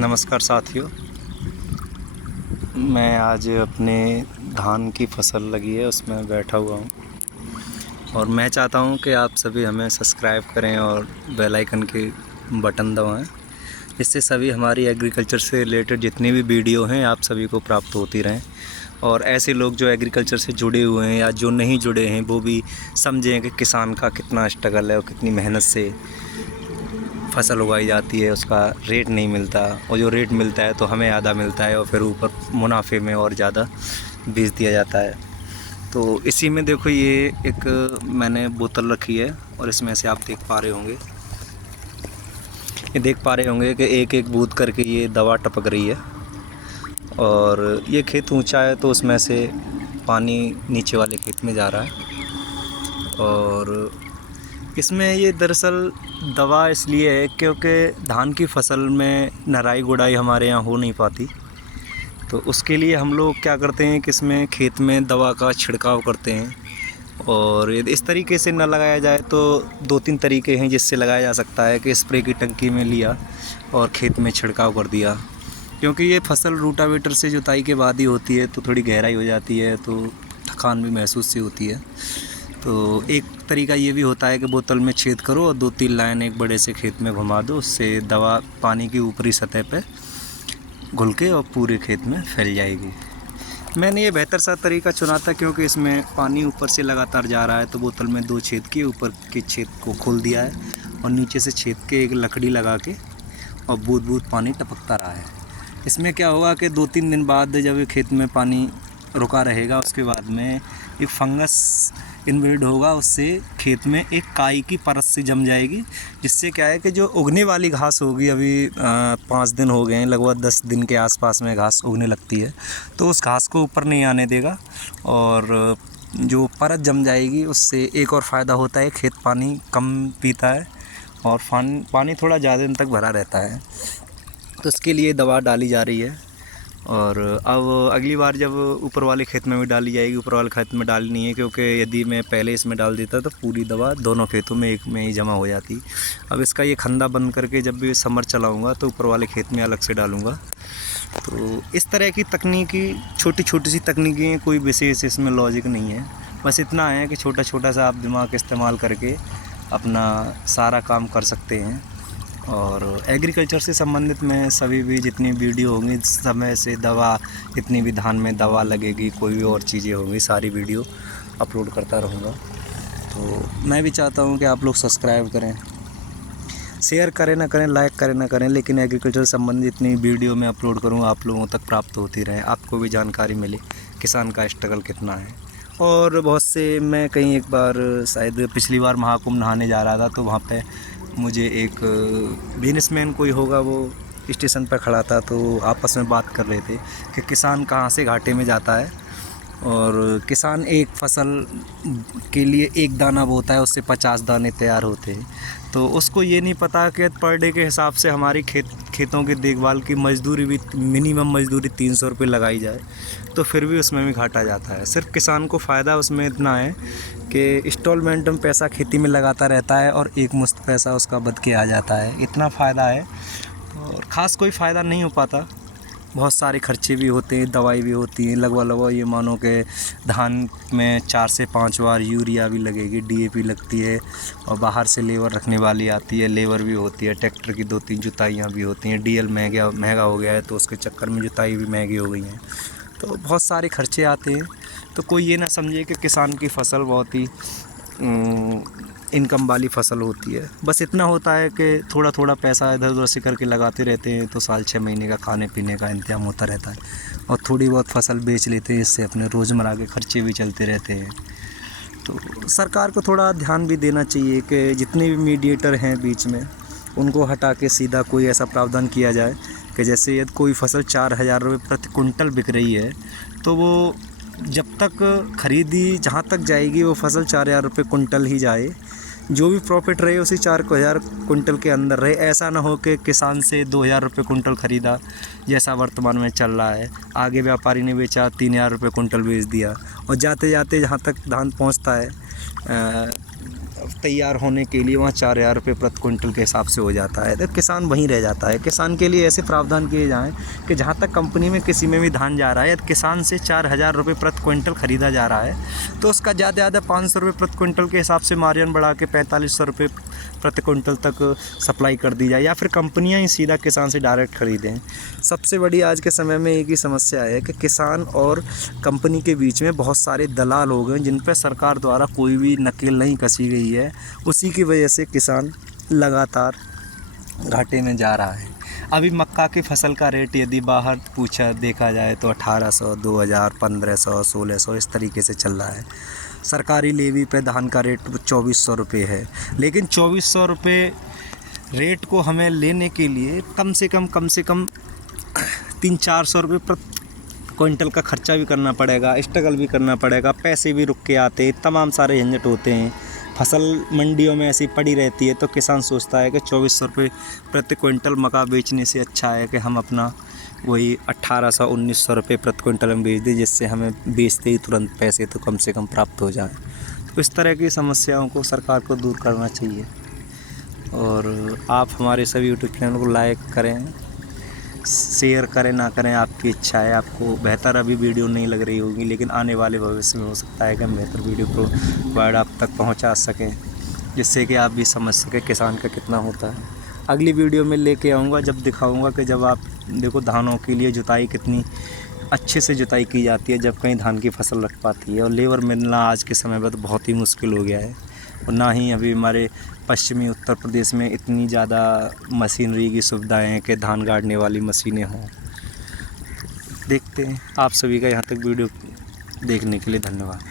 नमस्कार साथियों, मैं आज अपने धान की फसल लगी है उसमें बैठा हुआ हूँ और मैं चाहता हूँ कि आप सभी हमें सब्सक्राइब करें और बेल आइकन के बटन दबाएं। इससे सभी हमारी एग्रीकल्चर से रिलेटेड जितनी भी वीडियो हैं आप सभी को प्राप्त होती रहें और ऐसे लोग जो एग्रीकल्चर से जुड़े हुए हैं या जो नहीं जुड़े हैं वो भी समझें कि किसान का कितना स्ट्रगल है और कितनी मेहनत से फसल उगाई जाती है, उसका रेट नहीं मिलता और जो रेट मिलता है तो हमें आधा मिलता है और फिर ऊपर मुनाफे में और ज़्यादा बेच दिया जाता है। तो इसी में देखो ये एक मैंने बोतल रखी है और इसमें से आप देख पा रहे होंगे कि एक एक बूंद करके ये दवा टपक रही है और ये खेत ऊंचा है तो उसमें से पानी नीचे वाले खेत में जा रहा है। और इसमें ये दरअसल दवा इसलिए है क्योंकि धान की फसल में नराई गुड़ाई हमारे यहाँ हो नहीं पाती, तो उसके लिए हम लोग क्या करते हैं कि इसमें खेत में दवा का छिड़काव करते हैं। और यदि इस तरीके से न लगाया जाए तो 2-3 तरीके हैं जिससे लगाया जा सकता है कि स्प्रे की टंकी में लिया और खेत में छिड़काव कर दिया। क्योंकि ये फसल रूटावेटर से जुताई के बाद ही होती है तो थोड़ी गहराई हो जाती है तो थकान भी महसूस सी होती है। तो एक तरीका ये भी होता है कि बोतल में छेद करो और 2-3 लाइन एक बड़े से खेत में घुमा दो, उससे दवा पानी की ऊपरी सतह पे घुल के और पूरे खेत में फैल जाएगी। मैंने ये बेहतर सा तरीका चुना था क्योंकि इसमें पानी ऊपर से लगातार जा रहा है तो बोतल में 2 छेद किए, ऊपर के छेद को खोल दिया है और नीचे से छेद के एक लकड़ी लगा के और बूंद बूंद पानी टपकता रहा है। इसमें क्या होगा कि 2-3 दिन बाद जब ये खेत में पानी रुका रहेगा उसके बाद में एक फंगस इन्वेड होगा, उससे खेत में एक काई की परत सी जम जाएगी, जिससे क्या है कि जो उगने वाली घास होगी, अभी 5 दिन हो गए हैं, लगभग 10 दिन के आसपास में घास उगने लगती है, तो उस घास को ऊपर नहीं आने देगा और जो परत जम जाएगी उससे एक और फ़ायदा होता है, खेत पानी कम पीता है और पानी थोड़ा ज़्यादा दिन तक भरा रहता है। तो इसके लिए दवा डाली जा रही है और अब अगली बार जब ऊपर वाले खेत में भी डाली जाएगी, ऊपर वाले खेत में डालनी है क्योंकि यदि मैं पहले इसमें डाल देता तो पूरी दवा दोनों खेतों में एक में ही जमा हो जाती। अब इसका ये खंदा बंद करके जब भी समर चलाऊंगा तो ऊपर वाले खेत में अलग से डालूंगा। तो इस तरह की तकनीकी छोटी छोटी सी तकनीकी, कोई विशेष इसमें लॉजिक नहीं है, बस इतना है कि छोटा छोटा सा आप दिमाग इस्तेमाल करके अपना सारा काम कर सकते हैं। और एग्रीकल्चर से संबंधित मैं सभी भी जितनी वीडियो होंगी समय से दवा, जितनी भी धान में दवा लगेगी, कोई भी और चीज़ें होंगी, सारी वीडियो अपलोड करता रहूँगा। तो मैं भी चाहता हूँ कि आप लोग सब्सक्राइब करें, शेयर करें ना करें, लाइक करें ना करें, लेकिन एग्रीकल्चर से संबंधित जितनी वीडियो मैं अपलोड करूँ आप लोगों तक प्राप्त होती रहे, आपको भी जानकारी मिले किसान का स्ट्रगल कितना है। और बहुत से मैं कहीं एक बार शायद पिछली बार महाकुंभ नहाने जा रहा था तो वहाँ पे मुझे एक बिजनेसमैन कोई होगा, वो स्टेशन पर खड़ा था, तो आपस में बात कर रहे थे कि किसान कहाँ से घाटे में जाता है और किसान एक फसल के लिए एक दाना बोता है, उससे 50 दाने तैयार होते हैं। तो उसको ये नहीं पता कि पर डे के हिसाब से हमारी खेतों की देखभाल की मजदूरी भी, मिनिमम मजदूरी 300 रुपये लगाई जाए तो फिर भी उसमें भी घाटा जाता है। सिर्फ किसान को फ़ायदा उसमें इतना है कि इंस्टॉलमेंट में पैसा खेती में लगाता रहता है और एक मुश्त पैसा उसका बच के आ जाता है, इतना फ़ायदा है। और ख़ास कोई फ़ायदा नहीं हो पाता, बहुत सारे खर्चे भी होते हैं, दवाई भी होती है, लगभग ये मानो कि धान में 4 से 5 बार यूरिया भी लगेगी, DAP लगती है और बाहर से लेबर रखने वाली आती है, लेबर भी होती है, ट्रैक्टर की 2-3 जुताइयाँ भी होती हैं, DL महंगा हो गया है तो उसके चक्कर में जुताई भी महंगी हो गई हैं, तो बहुत सारे खर्चे आते हैं। तो कोई ये ना समझे कि किसान की फसल बहुत ही इनकम वाली फसल होती है, बस इतना होता है कि थोड़ा थोड़ा पैसा इधर उधर से करके लगाते रहते हैं तो साल 6 महीने का खाने पीने का इंतजाम होता रहता है और थोड़ी बहुत फसल बेच लेते हैं, इससे अपने रोज़मर्रा के खर्चे भी चलते रहते हैं। तो सरकार को थोड़ा ध्यान भी देना चाहिए कि जितने भी मीडिएटर हैं बीच में उनको हटा के सीधा कोई ऐसा प्रावधान किया जाए कि जैसे यदि कोई फसल 4,000 रुपये प्रति कुंटल बिक रही है तो वो जब तक खरीदी जहाँ तक जाएगी वो फसल 4,000 रुपये कुंटल ही जाए, जो भी प्रॉफिट रहे उसी 4,000 कुंटल के अंदर रहे। ऐसा ना हो कि किसान से 2,000 रुपये कुंटल ख़रीदा जैसा वर्तमान में चल रहा है, आगे व्यापारी ने बेचा 3,000 रुपये कुंटल बेच दिया और जाते जाते जहाँ तक धान पहुँचता है तैयार होने के लिए वहाँ 4,000 रुपये प्रति क्विंटल के हिसाब से हो जाता है, तो किसान वहीं रह जाता है। किसान के लिए ऐसे प्रावधान किए जाएँ कि जहाँ तक कंपनी में किसी में भी धान जा रहा है, यदि किसान से 4,000 रुपये प्रति क्विंटल ख़रीदा जा रहा है तो उसका ज़्यादा 500 रुपये प्रति क्विंटल के हिसाब से मार्जिन बढ़ा के 4500 रुपये प्रति क्विंटल तक सप्लाई कर दी जाए, या फिर कंपनियां ही सीधा किसान से डायरेक्ट ख़रीदें। सबसे बड़ी आज के समय में एक ही समस्या है कि किसान और कंपनी के बीच में बहुत सारे दलाल हो गए जिन पर सरकार द्वारा कोई भी नकेल नहीं कसी गई है। उसी की वजह से किसान लगातार घाटे में जा रहा है। अभी मक्का की फसल का रेट यदि बाहर देखा जाए तो 1800, 2000, 1500, 1600 इस तरीके से चल रहा है। सरकारी लेवी पे धान का रेट 2400 रुपये है, लेकिन 2400 रुपये रेट को हमें लेने के लिए कम से कम 300-400 रुपये प्रति क्विंटल का खर्चा भी करना पड़ेगा, स्ट्रगल भी करना पड़ेगा, पैसे भी रुक के आते हैं, तमाम सारे झंझट होते हैं। फसल मंडियों में ऐसी पड़ी रहती है तो किसान सोचता है कि 2400 रुपये प्रति क्विंटल मक्का बेचने से अच्छा है कि हम अपना वही 1800-1900 रुपये प्रति क्विंटल में बेच दें, जिससे हमें बेचते ही तुरंत पैसे तो कम से कम प्राप्त हो जाएं। तो इस तरह की समस्याओं को सरकार को दूर करना चाहिए। और आप हमारे सभी यूट्यूब चैनल को लाइक करें, शेयर करें, ना करें आपकी इच्छा है। आपको बेहतर अभी वीडियो नहीं लग रही होगी, लेकिन आने वाले भविष्य में हो सकता है कि हम बेहतर वीडियो प्रोवाइड आप तक पहुंचा सकें, जिससे कि आप भी समझ सकें किसान का कितना होता है। अगली वीडियो में लेके आऊँगा जब दिखाऊँगा कि जब आप देखो धानों के लिए जुताई कितनी अच्छे से जुताई की जाती है, जब कहीं धान की फसल रख पाती है। और लेबर मिलना आज के समय में तो बहुत ही मुश्किल हो गया है, और ना ही अभी हमारे पश्चिमी उत्तर प्रदेश में इतनी ज़्यादा मशीनरी की सुविधाएं हैं कि धान गाड़ने वाली मशीनें हों। देखते हैं। आप सभी का यहाँ तक वीडियो देखने के लिए धन्यवाद।